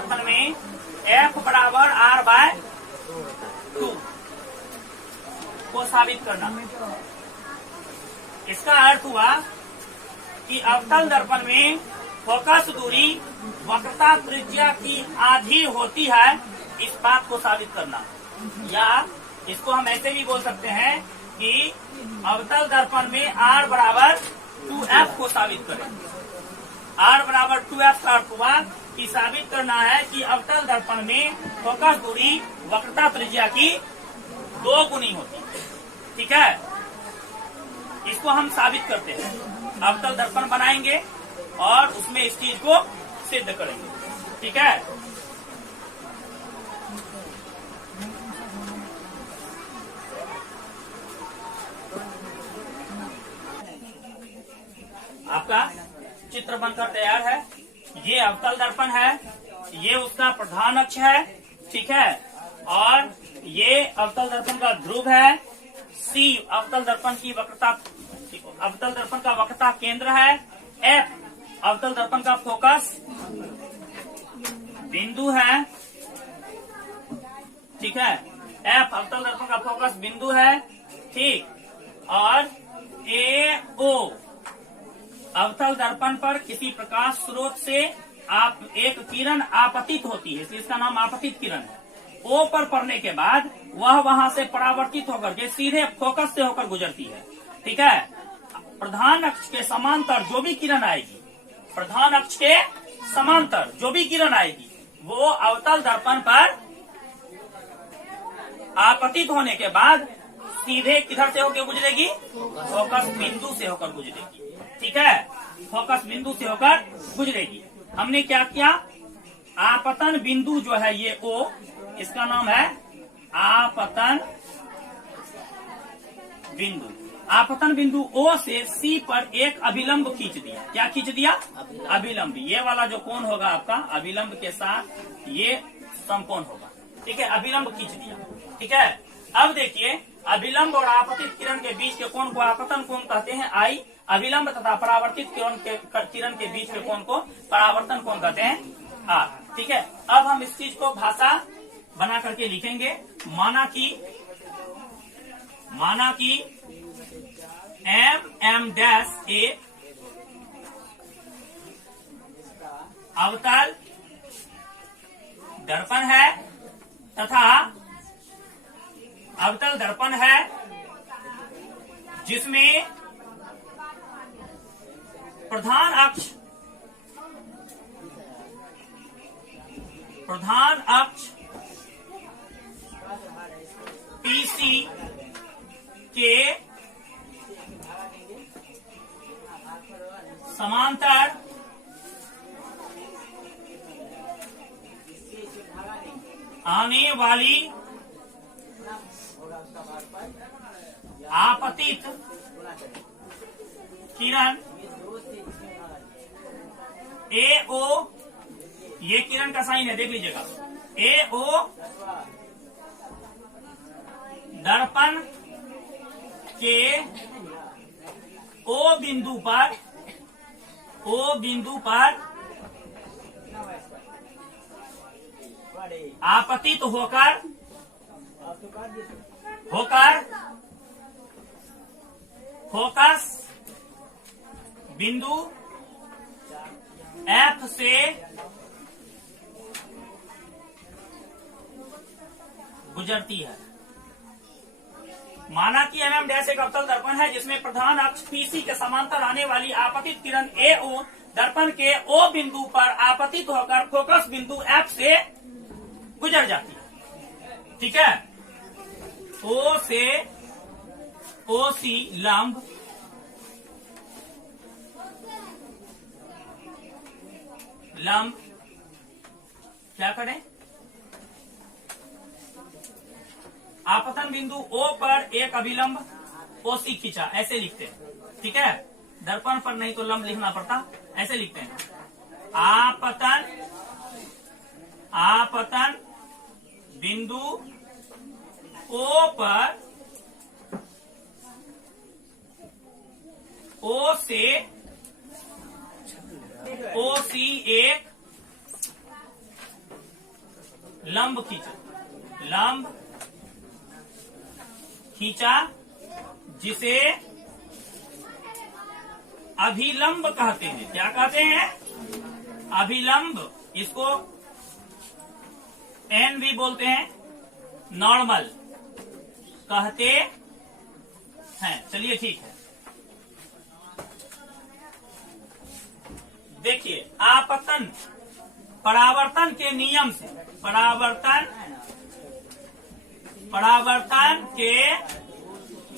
दर्पण में F बराबर R/2 को साबित करना। इसका अर्थ हुआ कि अवतल दर्पण में फोकस दूरी वक्रता त्रिज्या की आधी होती है, इस बात को साबित करना। या इसको हम ऐसे भी बोल सकते हैं कि अवतल दर्पण में R बराबर 2F को साबित करें। R बराबर 2F का अर्थ हुआ कि साबित करना है कि अवतल दर्पण में फोकस दूरी वक्रता त्रिज्या की 2 गुनी होती है। ठीक है, इसको हम साबित करते हैं। अवतल दर्पण बनाएंगे और उसमें इस चीज को सिद्ध करेंगे। ठीक है, आपका चित्र बनकर तैयार है। ये अवतल दर्पण है, ये उसका प्रधान अक्ष है। ठीक है, और ये अवतल दर्पण का ध्रुव है। C अवतल दर्पण की वक्रता, अवतल दर्पण का वक्रता केंद्र है। F अवतल दर्पण का फोकस बिंदु है। ठीक है, F अवतल दर्पण का फोकस बिंदु है। ठीक, और AO अवतल दर्पण पर किसी प्रकाश स्रोत से आप एक किरण आपतित होती है, इसलिए इसका नाम आपतित किरण है। O पर पड़ने के बाद वह वहां से परावर्तित होकर के सीधे फोकस से होकर गुजरती है। ठीक है, प्रधान अक्ष के समांतर जो भी किरण आएगी, प्रधान अक्ष के समांतर जो भी किरण आएगी, वो अवतल दर्पण पर आपतित होने के बाद सीधे किधर से होकर गुजरेगी? फोकस बिंदु से होकर गुजरेगी। ठीक है, फोकस बिंदु से होकर गुजरेगी। हमने क्या किया? आपतन बिंदु जो है ये O, इसका नाम है आपतन बिंदु। आपतन बिंदु O से C पर एक अभिलंब खींच दिया। क्या खींच दिया? अभिलंब। ये वाला जो कोण होगा आपका, अभिलंब के साथ ये समकोण होगा। ठीक है, अभिलंब खींच दिया। ठीक है, अब देखिए, अभिलंब और आपतित किरण के बीच के कोण को आपतन कोण कहते हैं I, अभिलंब तथा परावर्तित किरण के बीच के कोण को परावर्तन कोण कहते हैं R। ठीक है, अब हम इस चीज को भाषा बना करके लिखेंगे। माना कि M' एक अवतल दर्पण है तथा अवतल दर्पण है जिसमें प्रधान अक्ष PC के समांतर आने वाली आपतित किरण AO, ये किरण का साइन है, देख लीजिएगा। AO दर्पण के O बिंदु पर आपतित होकर फोकस बिंदु F से गुजरती है। माना कि MM' एक अवतल दर्पण है जिसमें प्रधान अक्ष PC के समांतर आने वाली आपतित किरण AO दर्पण के O बिंदु पर आपतित होकर फोकस बिंदु F से गुजर जाती है। ठीक है, O से OC लंब क्या करें? आपतन बिंदु O पर एक अभिलंब OC खींचा, ऐसे लिखते हैं। ठीक है, दर्पण पर नहीं तो लंब लिखना पड़ता, ऐसे लिखते हैं। आपतन बिंदु O पर O से OC एक लंब खींचा, लंब खींचा जिसे अभिलंब कहते हैं। क्या कहते हैं? अभिलंब। इसको एन भी बोलते हैं, नॉर्मल कहते हैं। चलिए ठीक है। देखिए, आपतन परावर्तन के नियम से, परावर्तन के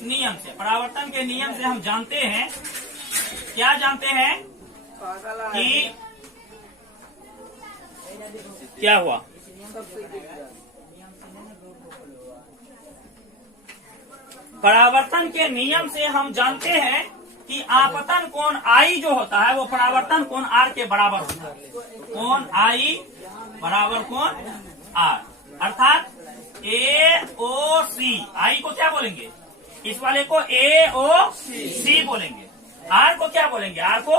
नियम से, परावर्तन के नियम से हम जानते हैं, क्या जानते हैं कि क्या हुआ? परावर्तन के नियम से हम जानते हैं कि आपतन कोण आई जो होता है वो परावर्तन कोण आर के बराबर होता है। कोण आई बराबर कोण आर, अर्थात ए ओ सी। आई को क्या बोलेंगे? इस वाले को ए ओ सी बोलेंगे। आर को क्या बोलेंगे? आर को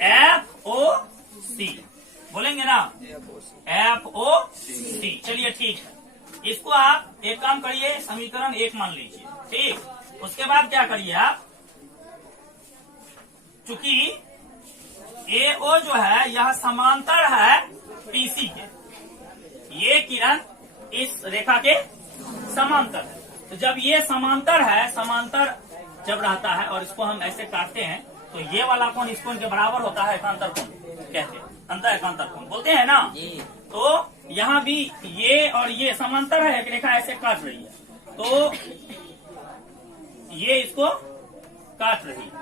एफ ओ सी बोलेंगे ना, एफ ओ सी। चलिए ठीक है। इसको आप एक काम करिए, समीकरण 1 मान लीजिए। ठीक, उसके बाद क्या करिए आप, चूंकि ए ओ जो है यह समांतर है पीसी के, ये किरण इस रेखा के समांतर है। तो जब ये समांतर है, समांतर जब रहता है और इसको हम ऐसे काटते हैं तो ये वाला कोण इस कोण के बराबर होता है, एकांतर कोण कहते हैं, अंतर एकांतर कोण बोलते हैं ना। तो यहाँ भी ये और ये समांतर है, एक रेखा ऐसे काट रही है, तो ये इसको काट रही है।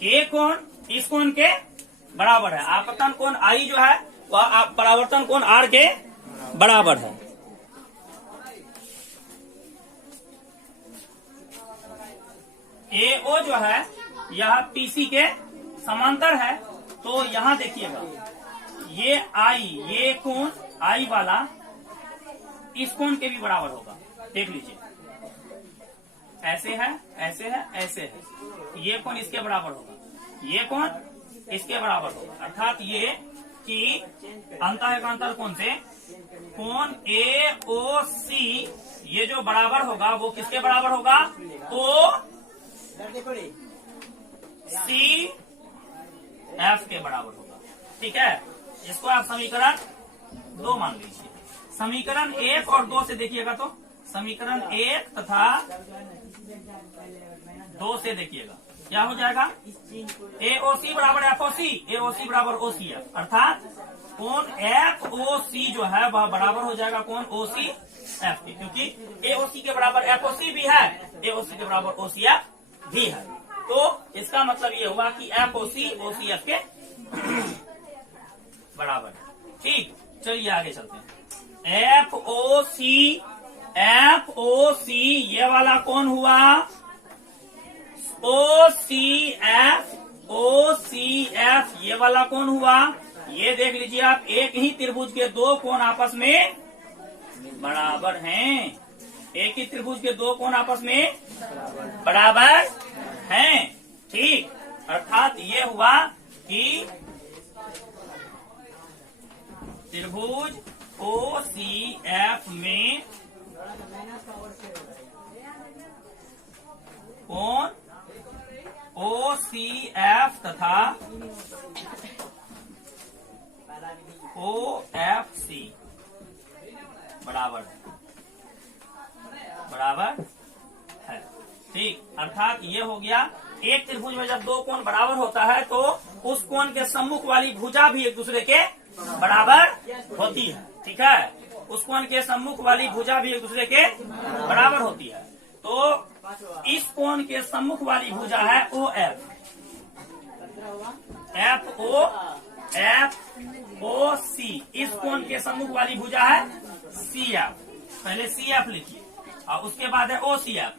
ये कोण इस कोण के बराबर है। आपतन कोण आई जो है वह परावर्तन कोण आर के बराबर है। ए ओ जो है यह पीसी के समांतर है, तो यहाँ देखिएगा ये आई, ये कोण आई वाला इस कोण के भी बराबर होगा। देख लीजिए, ऐसे है, ऐसे है, ऐसे है, ये कोण इसके बराबर होगा, ये कोण इसके बराबर होगा। अर्थात ये कि अंतर एकांतर कोण से कोण ए ओ सी ये जो बराबर होगा वो किसके बराबर होगा? ओ सी एफ के बराबर होगा। ठीक है, इसको आप समीकरण 2 मान लीजिए। समीकरण 1 और 2 से देखिएगा, तो समीकरण 1 तथा 2 से देखिएगा क्या हो जाएगा? ए ओ सी बराबर एफ ओ सी, ए ओ सी बराबर ओ सी एफ, अर्थात कोण एफ ओ सी जो है वह बराबर हो जाएगा कोण ओ सी एफ के, क्योंकि ए ओ सी के बराबर एफ ओ सी भी है, ए ओ सी के बराबर ओ सी एफ भी है। तो इसका मतलब ये हुआ कि एफ ओ सी एफ के बराबर है। ठीक, चलिए आगे चलते हैं। एफ ओ सी ये वाला कौन हुआ? ओ सी एफ ये वाला कौन हुआ? ये देख लीजिए आप, एक ही त्रिभुज के 2 कोण आपस में बराबर हैं। एक ही त्रिभुज के 2 कोण आपस में बराबर हैं। ठीक, अर्थात ये हुआ कि त्रिभुज ओ सी एफ में कोण ओ सी एफ तथा ओ एफ सी बराबर है। ठीक, अर्थात ये हो गया, एक त्रिभुज में जब 2 कोण बराबर होता है तो उस कोण के सम्मुख वाली भुजा भी एक दूसरे के बराबर होती है। ठीक है, उस कोण के सम्मुख वाली भुजा भी एक दूसरे के बराबर होती है। तो इस कोण के सम्मुख वाली भुजा है ओ एफ, एफ ओ सी। इस कोण के सम्मुख वाली भुजा है सी एफ। पहले सी एफ लिखिए और उसके बाद है ओ सी एफ।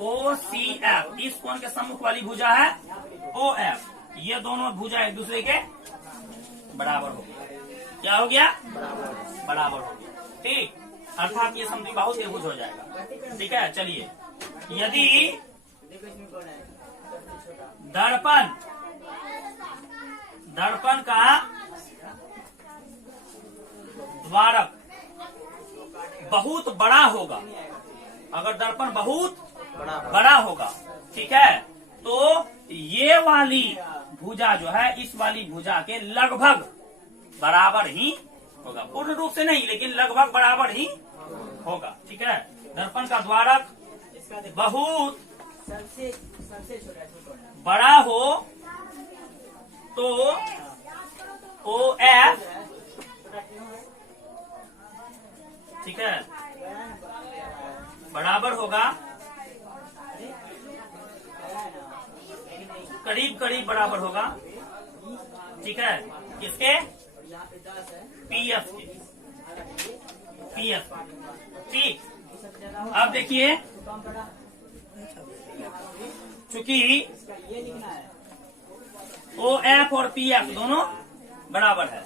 ओ सी एफ, इस कोण के सम्मुख वाली भुजा है ओ एफ। ये दोनों भुजा एक दूसरे के बराबर हो गया। क्या हो गया? बराबर हो गया। ठीक, अर्थात ये समद्विबाहु त्रिभुज हो जाएगा। ठीक है, चलिए, यदि दर्पण का द्वारक बहुत बड़ा होगा, अगर दर्पण बहुत बड़ा होगा, ठीक है, तो ये वाली भुजा जो है इस वाली भुजा के लगभग बराबर ही होगा। पूर्ण रूप से नहीं, लेकिन लगभग बराबर ही होगा। ठीक है, दर्पण का द्वारक बहुत बड़ा हो तो OF, ठीक है, बराबर होगा, करीब करीब बराबर होगा। ठीक है, किसके? PF के, PF। ठीक, अब देखिए, चूंकि OF और PF दोनों बराबर है।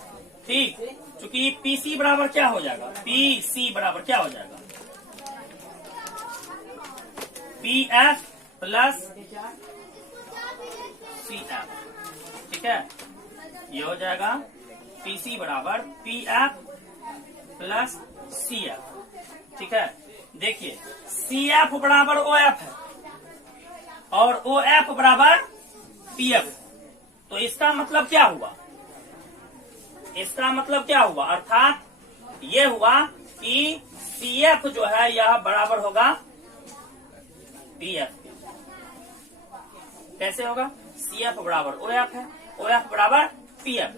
ठीक, चूंकि PC बराबर क्या हो जाएगा? PC बराबर क्या हो जाएगा? PF plus CF। ठीक है, ये हो जाएगा PC बराबर PF प्लस CF। ठीक है, देखिए, CF बराबर OF है और OF बराबर PF, तो इसका मतलब क्या हुआ? इसका मतलब क्या हुआ? अर्थात ये हुआ कि CF जो है यह बराबर होगा PF के। कैसे होगा? CF बराबर OF है, OF बराबर PF,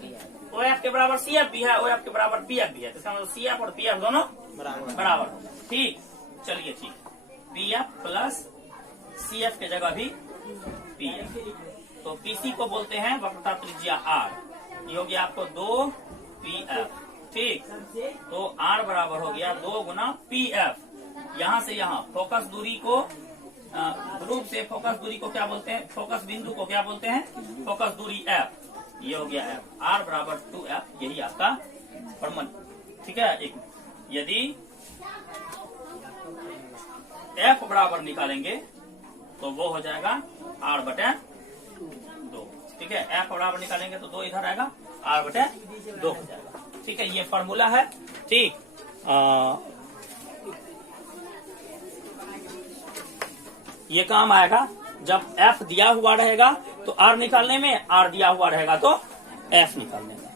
OF के बराबर CF भी है, OF के बराबर PF भी है, तो इसका मतलब CF और PF दोनों बराबर होगा। ठीक, चलिए, ठीक, PF प्लस CF के जगह भी PF, तो PC को बोलते हैं वक्रता त्रिज्या R। ये हो गया आपको 2PF। ठीक, तो R बराबर हो गया 2 गुना PF। यहाँ से यहाँ फोकस दूरी को रूप से फोकस दूरी को क्या बोलते हैं? फोकस बिंदु को क्या बोलते हैं? फोकस दूरी F। ये हो गया F, R बराबर 2F, यही आपका फॉर्मूला। ठीक है, एक यदि F बराबर निकालेंगे तो वो हो जाएगा R बटे 2। ठीक है, F बराबर निकालेंगे तो 2 इधर आएगा, R बटे 2 हो जाएगा। ठीक है, ये फॉर्मूला है। ठीक, ये काम आएगा जब F दिया हुआ रहेगा तो R निकालने में, R दिया हुआ रहेगा तो F निकालने में।